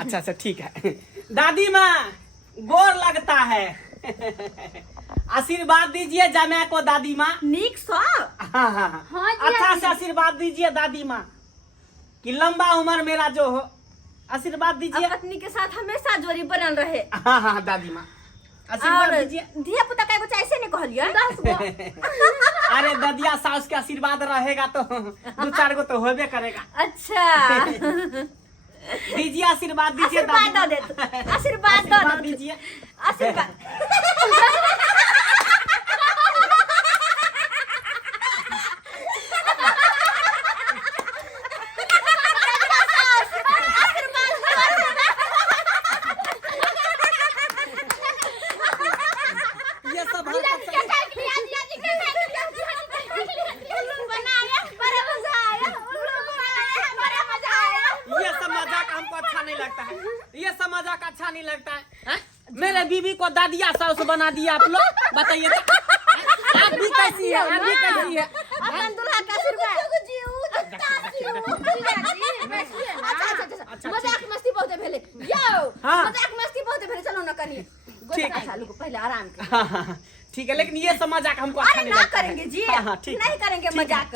अच्छा अच्छा ठीक है। दादी माँ गोर लगता है, आशीर्वाद दीजिए जमाई को दादी माँ। नीक सब। हाँ हाँ हाँ अच्छा से आशीर्वाद दीजिए दादी माँ कि लंबा उम्र मेरा जो हो, आशीर्वाद दीजिए। पत्नी के साथ हमेशा जोड़ी बनल रहे। हाँ हाँ दादी माँ आशीर्वाद और दीजिए। धिया पुता का एगो ऐसे नहीं कहलिए 10 गो। अरे ददिया सास के आशीर्वाद रहेगा तो 2-4 गो तो होबे करेगा। अच्छा दीजिए आशीर्वाद दीजिए आशीर्वाद दादी दो दे, आशीर्वाद दो दीजिए। आशीर्वाद। ये सब ये सब मजाक हमको अच्छा नहीं लगता है, ये सब मजाक अच्छा नहीं लगता है, हैं? मेरे बीवी को दादिया सास बना दिया आप लोग, बताइए तो। आप भी कैसी है, आप भी कैसी है? अपन दुल्हा का आशीर्वाद। अच्छा, मजाक मस्ती बहुत भेले यो, हाँ। मजाक मस्ती बहुत भेले। चलो ना कनी ठीक गोटा है। सालू को पहले आराम कर। हाँ हाँ हाँ, ठीक है, लेकिन ये सब मजाक हमको अच्छा अरे नहीं ना लगता है। करेंगे जी, हाँ हाँ ठीक है। नहीं करेंगे मजाक।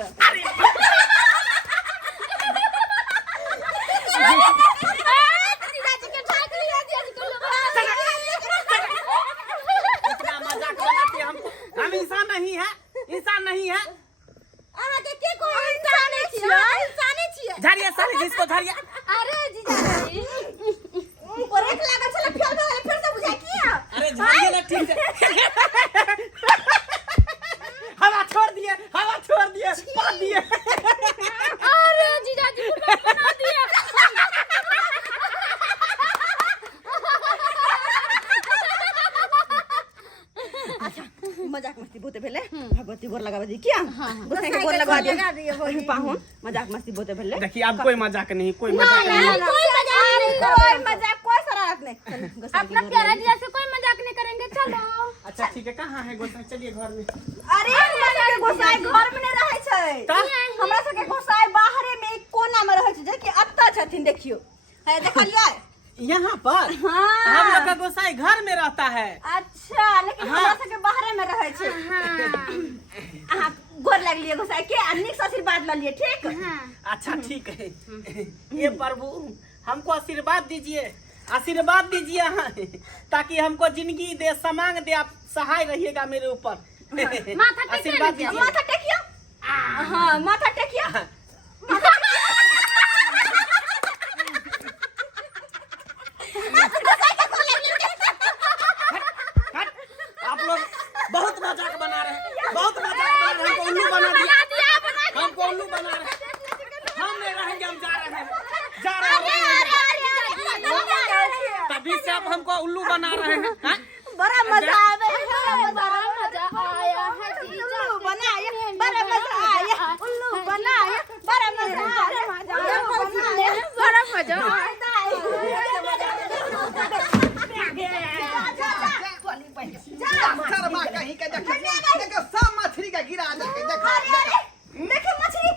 इतना मजाक बनाते हैं हमको, हम इंसान नहीं है, इंसान नहीं है। अहाँके के कोई इंसान छियै, इंसाने छियै। झाड़िए साले जिसको झाड़िए। अरे जीजाजी ब्रेक लागल छले, फेल भऽ गेलै, फेर से बुझाइ किया। अरे झाड़िए ना ठीक से। हवा छोड़ दिए, हवा छोड़ दिए, पाद दिए। अरे जीजाजी बना दिए। अच्छा मजाक मस्ती बहुत भेले, भगवती गोर लगाबे दी किया। गोसाई के गोर लगवा दिए वही पाहुन। मजाक मस्ती बहुत भेले। देखिए अब कोई मजाक नहीं, कोई मजाक नहीं। कोई मजाक कोई शरारत नहीं। अपना प्यारा जीजा से कोई मजाक नहीं करेंगे। चलो अच्छा ठीक है, कहाँ है गोसाई? चलिए घर में। अरे हमरा सबके गोसाई घर में नहीं रहे छै, हमरा सबके गोसाई बाहरे में एक कोना में रहे छै, जे कि अत्ता छथिन। देखियो है, देखलिए यहाँ पर हाँ। हम लोग का गोसाई घर में रहता है। अच्छा लेकिन हाँ। हमरा सबके बाहरे में रहे छै। अहाँ गोर लगलिए गोसाई के, नीक से आशीर्वाद ल लिए। ठीक अच्छा ठीक है। ये प्रभु हमको आशीर्वाद दीजिए, आशीर्वाद दीजिए हाँ, ताकि हमको जिंदगी दे, समांग दे, आप सहाय रहिएगा मेरे ऊपर। आशीर्वाद दीजिए। माथा टेकियो। हाँ माथा टेकियो। आप लोग बहुत मजाक बना रहे हैं, बहुत मजाक बना रहे हैं। हमको उल्लू बना दिया, हमको उल्लू बना रहे हैं। हम नहीं रहेंगे, हम जा रहे हैं, जा रहे हैं। तभी से आप हमको उल्लू बना रहे हैं, हैं? बड़ा मजा आवे है, बड़ा मजा आया है जीजा। उल्लू बनाया, बड़ा मजा आया। उल्लू बनाया, बड़ा मजा आया। बड़ा मजा आया। शर्मा कहीं के देखो सब मछली का गिरा देके देखो देखो मछली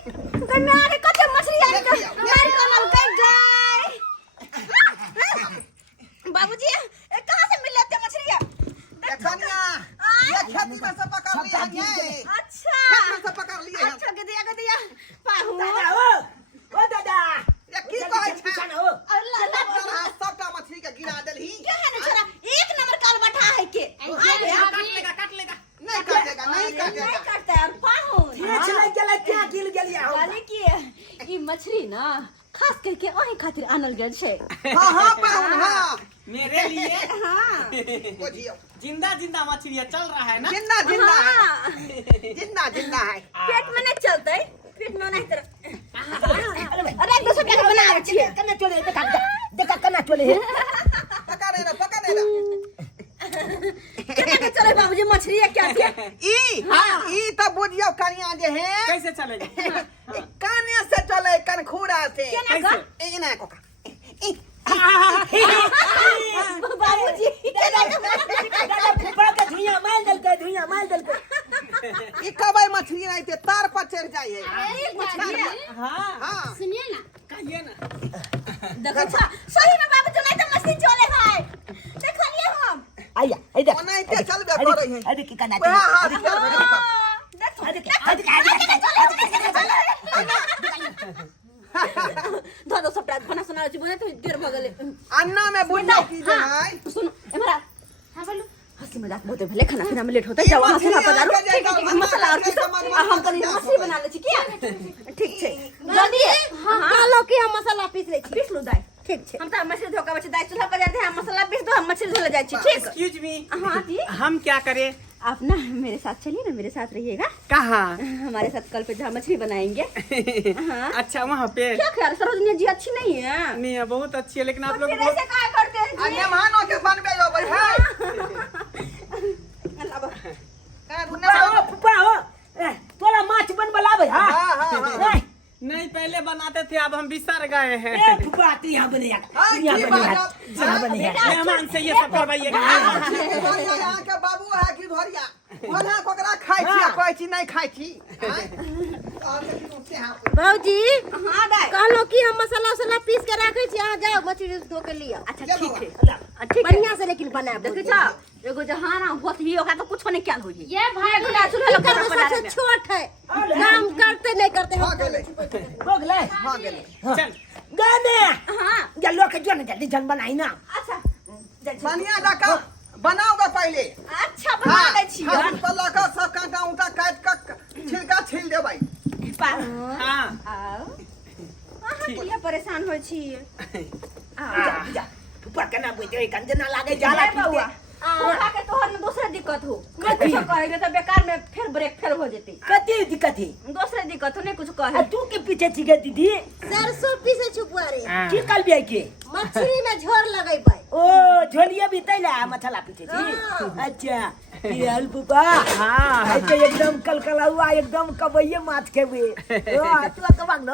गन्ना रे, कते मछली आई तो मार कमल कट गई। बाबूजी ये कहां से मिल लेते मछलियां? देखनिया ये खेती में से पकड़ लिए हैं ये। अच्छा खेत में से पकड़ लिए हैं। अच्छा के दिया पाहु। ओ दादा ये की कहै छै? अल्लाह सबटा मछली के गिरा देलही। क्या है ना छोरा, एक नंबर काल बैठा है के। काट लेगा, काट लेगा। नहीं काटेगा, नहीं नहीं काटेगा। करता है। और पाहु वाले की ई मछली ना खास करके अही खातिर आनल गेल छै। हां हां पाहुन हां मेरे लिए हां बुझियो जिंदा जिंदा मछली है, चल रहा है ना। जिंदा जिंदा है, हाँ। जिंदा जिंदा है। पेट में नहीं चलते, पेट में नहीं तरह। अरे एक दूसरे का बना छिए कने चले देखा कना चले। पकड़े ना कने के चले बाबूजी मछली है क्या क्या? ई तो बुझियो कनिया जे है कैसे चलेगा? काने से चले कनखुरा से। केना का? ए ना कोका बाबूजी धुइया मार दल के। ई कबै मछली रहते तार पर चढ़ जाए है। एक मछली है। हाँ हां सुनिए ना, कहिए ना। देखो सही में बाबूजी रही है अरे की करना ओए हां चाहिए धो सबटा खाना सुना छी बोले तो देर भ गेले अन्ना में बुझना की जे है सुन एमरा हां बोलू हंसी मजाक बहुते भले खाना पीना में लेट होता जाओ वहां से पधारो ठीक है मसाला और किस हम कनी मछली बना ले छी किया ठीक छे जल्दी हां कालो की हम मसाला पीस ले छी पीस लो दाई ठीक छे हम त मछली धोका बचे दाई चूल्हा पर जाते हम मसाला पीस दो हम मछली धो ले जाई छी ठीक एक्सक्यूज मी, हां जी हम क्या करें? आप ना मेरे साथ चलिए ना मेरे साथ रहिएगा कहाँ? हमारे साथ कल पे जहाँ मछली बनाएंगे हाँ। अच्छा वहाँ पे क्या ख्याल सरोजनी जी अच्छी नहीं है नहीं है, बहुत अच्छी है, लेकिन आप लोग फिर ऐसे काय करते हैं जी? अन्य मानो के बनबे जो भाई है का गुना फुफा हो तोला माछ बन बलावे हां हां हां नहीं पहले बनाते थे, अब हम बिसर गए हैं। ए फुफा तू यहां बने हां यहां की बने बात यहां बने मेहमान से ये सब करवाइएगा। यहाँ के बाबू है कि धोरिया ओना कोकरा खाई छी कोई छी नहीं खाई छी बाबूजी हां दाई कहलो कि हम मसाला वसाला पीस के रखे छी यहां जाओ मछली धो के लिया अच्छा ठीक है ठीक बढ़िया से लेकिन बनाए देखे छ एगो जहां ना होत ही ओका तो कुछ नहीं क्या होई ये भाई गुना चूल्हा लगा सबसे छोट है काम करते नहीं करते हां गेले हो गेले हां गेले चल गाने हां जल्लो के जन जल्दी जन बनाई ना अच्छा बढ़िया रखा बनाओगे पहले अच्छा बना दे छी हम तो लगा सब कांटा उंटा काट के छिलका छिल दे भाई हाँ आओ कहां किया परेशान होई छी जा फुफा केना बुझे कंजना लागे जाला बउआ ओका के तोहर में दूसरा दिक्कत हो कुछ कहे तो बेकार में फिर ब्रेक फेल हो जेती कती दिक्कत है दूसरा दिक्कत हो नहीं कुछ आ कहे तू के पीछे छिगे दीदी सरसों पीसे छुपुआ रे की कल बिया के मछली में झोर लगई पाए ओ झोलिया भी तैला मछला पीछे थी अच्छा ये हल फुफा हाँ ऐसे एकदम कलकलावा एकदम कबैये माछ खेबे ओ तू कबांग न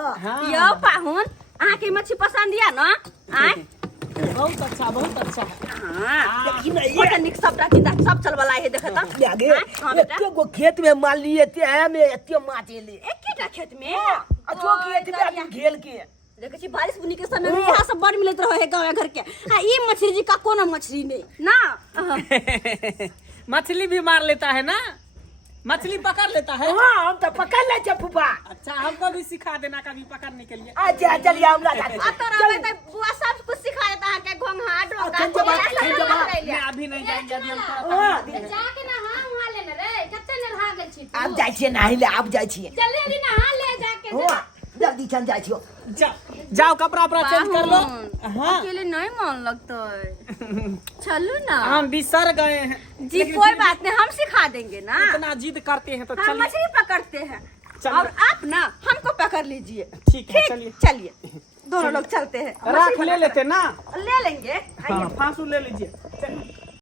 यो पाहुन आहा के मछली पसंद या न आय बहुत अच्छा हां लेकिन ये निक सब राखी दा सब चलवाला है देखत आगे एते गो खेत में मान लिए ते में एते माछ ले एक ही खेत में अछो खेत में आदमी घेल के देखे छी बारिश बुनी के समय में यहां सब बड़ मिलत रहे गांव घर के हां ई मछली जी का कोनो मछली नहीं ना मछली भी मार लेता है ना, मछली पकड़ लेता है। हां हम तो पकड़ ले छ फुफा अच्छा हमको भी सिखा देना कभी पकड़ने के लिए। अच्छा चलिए हमरा आ तो रहे त बुआ सब कुछ सिखा देता है के घोंघा डोका मैं अभी नहीं जाएंगे, अभी हम जाके नहा वहां लेने रे कते नहा गेल छी आप जाय छिए नाही ले आप जाय छिए जल्दी जल्दी नहा ले जाके हो जल्दी चल जाय छियो जाओ कपड़ा अपना चेंज कर लो। हाँ अकेले नहीं मन लगता है चलो ना हम बिसर गए हैं जी कोई बात नहीं हम सिखा देंगे ना इतना जिद करते हैं तो हम चलिए मछली पकड़ते हैं चलिए। और आप ना हमको पकड़ लीजिए ठीक है चलिए चलिए दोनों लोग चलते हैं राख ले लेते ना। ले लेंगे हाँ फांसू ले लीजिए।